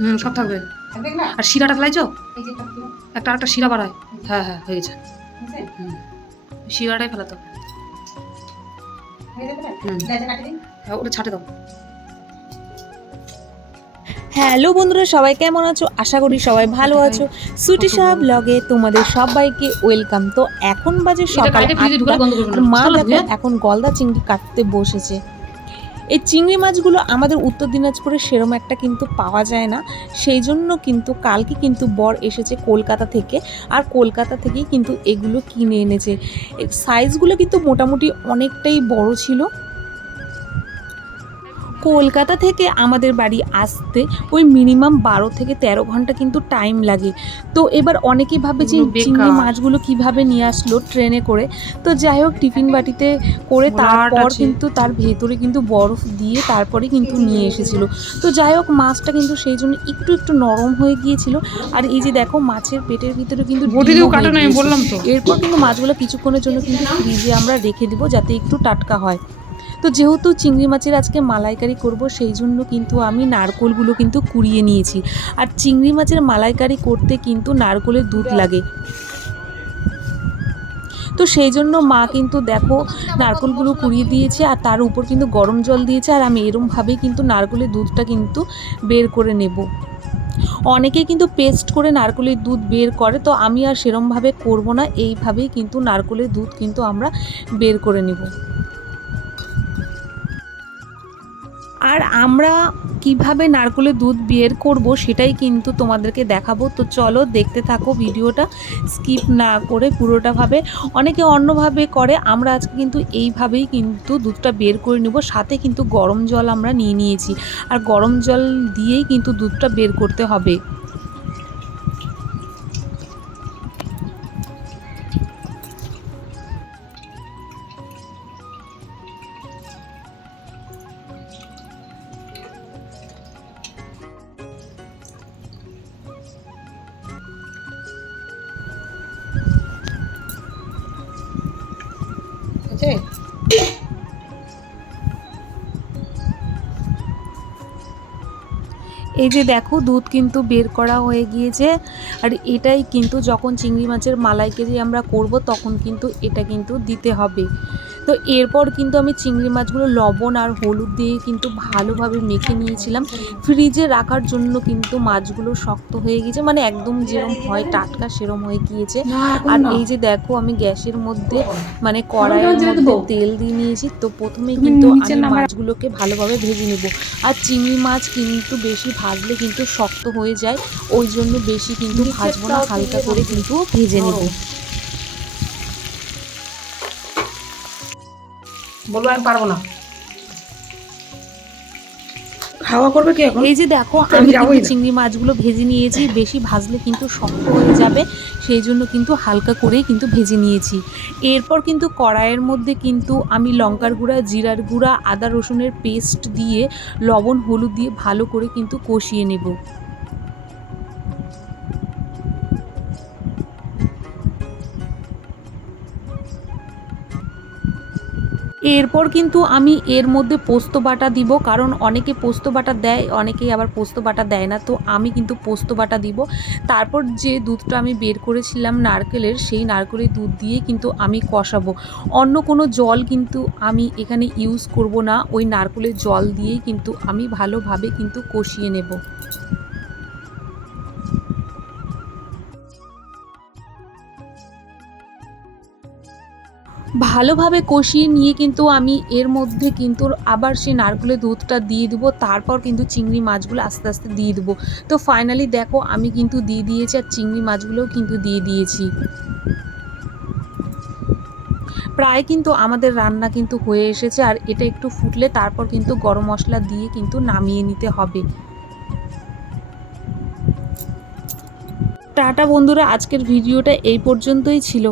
হুম সব থাকবে। আর শিরাটা ফেলাইছো? একটা একটা শিরা বাড়ায় হ্যাঁ হ্যাঁ হয়ে গেছে। হুম। শিরাটাই ফেলাতে। হ্যাঁ ওটা ছাটে দাও। হ্যালো বন্ধুরা সবাই কেমন আছো? আশা করি সবাই ভালো আছো। সুটি সাহা ব্লগে তোমাদের সবাইকে ওয়েলকাম তো এখন বাজে সকাল মা দেখো। এখন গলদা চিংড়ি কাটতে বসেছে। এই চিংড়ি মাছগুলো আমাদের উত্তর দিনাজপুরে সেরম একটা কিন্তু পাওয়া যায় না। সেই জন্য কিন্তু কালকে কিন্তু বর এসেছে কলকাতা থেকে আর কলকাতা থেকেই কিন্তু এগুলো কিনে এনেছে। সাইজগুলো কিন্তু মোটামুটি অনেকটাই বড় ছিল। কলকাতা থেকে আমাদের বাড়ি আসতে ওই মিনিমাম বারো থেকে তেরো ঘণ্টা কিন্তু টাইম লাগে। তো এবার অনেকেই ভাবে যে চিংড়ি মাছগুলো কীভাবে নিয়ে আসলো ট্রেনে করে? তো যাই হোক টিফিন বাটিতে করে তারপর কিন্তু তার ভেতরে কিন্তু বরফ দিয়ে তারপরে কিন্তু নিয়ে এসেছিল। তো যাই হোক মাছটা কিন্তু সেই জন্য একটু একটু নরম হয়ে গিয়েছিল। আর এই যে দেখো মাছের পেটের ভিতরে কিন্তু। বললাম তো। এরপর কিন্তু মাছগুলো কিছুক্ষণের জন্য কিন্তু ফ্রিজে আমরা রেখে দিব যাতে একটু টাটকা হয়। তো যেহেতু চিংড়ি মাছের আজকে মালাইকারি করব, সেই জন্য কিন্তু আমি নারকোলগুলো কিন্তু কুড়িয়ে নিয়েছি। আর চিংড়ি মাছের মালাইকারি করতে কিন্তু নারকোলের দুধ লাগে। তো সেই জন্য মা কিন্তু দেখো নারকোলগুলো কুড়িয়ে দিয়েছে, আর তার উপর কিন্তু গরম জল দিয়েছে, আর আমি এরমভাবেই কিন্তু নারকোলের দুধটা কিন্তু বের করে নেব। অনেকে কিন্তু পেস্ট করে নারকোলের দুধ বের করে, তো আমি আর সেরমভাবে করব না, এইভাবেই কিন্তু নারকোলের দুধ কিন্তু আমরা বের করে নেব। আর আমরা কীভাবে নারকোলের দুধ বের করব সেটাই কিন্তু তোমাদেরকে দেখাবো। তো চলো দেখতে থাকো ভিডিওটা, স্কিপ না করে পুরোটাভাবে অনেকে অন্যভাবে করে, আমরা আজকে কিন্তু এইভাবেই কিন্তু দুধটা বের করে নেব। সাথে কিন্তু গরম জল আমরা নিয়ে নিয়েছি। আর গরম জল দিয়েই কিন্তু দুধটা বের করতে হবে। এই যে দেখো, দুধ কিন্তু বের করা হয়ে গিয়েছে। আর এটাই কিন্তু যখন চিংড়ি মাছের মালাইকারি আমরা করব, তখন কিন্তু এটা কিন্তু দিতে হবে। তো এরপর কিন্তু আমি চিংড়ি মাছগুলো লবণ আর হলুদ দিয়ে কিন্তু ভালোভাবে মেখে নিয়েছিলাম। ফ্রিজে রাখার জন্য কিন্তু মাছগুলো শক্ত হয়ে গিয়েছে মানে একদম যেরম হয় টাটকা সেরম হয়ে গিয়েছে। আর এই যে দেখো আমি গ্যাসের মধ্যে মানে কড়াইয়ের মধ্যে তেল দিয়ে নিয়েছি তো প্রথমে কিন্তু আমি মাছগুলোকে ভালোভাবে ভেজে নেব। আর চিংড়ি মাছ কিন্তু বেশি ভাজলে কিন্তু শক্ত হয়ে যায় ওই জন্য বেশি কিন্তু ভাজবো না হালকা করে কিন্তু ভেজে নেব। বলব আমি পারব না। খাওয়া করবে কি এখন? এই যে দেখো আমি কিন্তু চিংড়ি মাছগুলো ভেজে নিয়েছি বেশি ভাজলে কিন্তু শক্ত হয়ে যাবে সেই জন্য কিন্তু হালকা করেই কিন্তু ভেজে নিয়েছি। এরপর কিন্তু কড়াইয়ের মধ্যে কিন্তু আমি লঙ্কার গুঁড়া জিরার গুঁড়া আদা রসুনের পেস্ট দিয়ে লবণ হলুদ দিয়ে ভালো করে কিন্তু কষিয়ে নেব। এরপর কিন্তু আমি এর মধ্যে পোস্ত বাটা দিব, কারণ অনেকে পোস্ত বাটা দেয়, অনেকেই আবার পোস্ত বাটা দেয় না। তো আমি কিন্তু পোস্ত বাটা দিব। তারপর যে দুধটা আমি বের করেছিলাম নারকেলের, সেই নারকেলের দুধ দিয়ে কিন্তু আমি কষাবো। অন্য কোনো জল কিন্তু আমি এখানে ইউজ করব না। ওই নারকেলের জল দিয়েই কিন্তু আমি ভালোভাবে কিন্তু কষিয়ে নেব। ভালোভাবে কষিয়ে নিয়ে কিন্তু আমি এর মধ্যে কিন্তু আবার সেই নারকেলের দুধটা দিয়ে দেবো, তারপর কিন্তু চিংড়ি মাছগুলো আস্তে আস্তে দিয়ে দেবো। তো ফাইনালি দেখো আমি কিন্তু দিয়ে দিয়েছি আর চিংড়ি মাছগুলোও কিন্তু দিয়ে দিয়েছি। প্রায় কিন্তু আমাদের রান্না কিন্তু হয়ে এসেছে আর এটা একটু ফুটলে তারপর কিন্তু গরম মশলা দিয়ে কিন্তু নামিয়ে নিতে হবে। টাটা বন্ধুরা, আজকের ভিডিওটা এই পর্যন্তই ছিল।